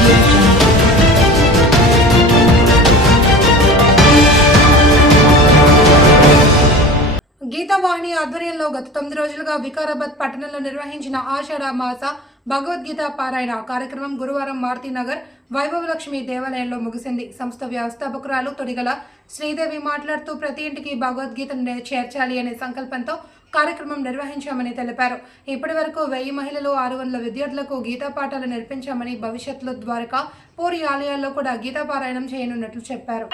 audio గీతావాహిని ఆధ్వర్యంలో గత తొమ్మిది రోజులుగా వికారాబాద్ పట్టణంలో నిర్వహించిన ఆషాఢ మాస భగవద్గీత పారాయణ కార్యక్రమం గురువారం మారుతినగర్ వైభవలక్ష్మి దేవాలయంలో ముగిసింది. సంస్థ వ్యవస్థాపకురాలు తొడిగల శ్రీదేవి మాట్లాడుతూ ప్రతి ఇంటికి భగవద్గీతను చేర్చాలి అనే సంకల్పంతో కార్యక్రమం నిర్వహించామని తెలిపారు. ఇప్పటి వరకు వెయ్యి మహిళలు ఆరు వందల విద్యార్థులకు గీతా పాఠాలు నేర్పించామని భవిష్యత్తులో ద్వారకా పూరి ఆలయాల్లో కూడా గీతా పారాయణం చేయనున్నట్లు చెప్పారు.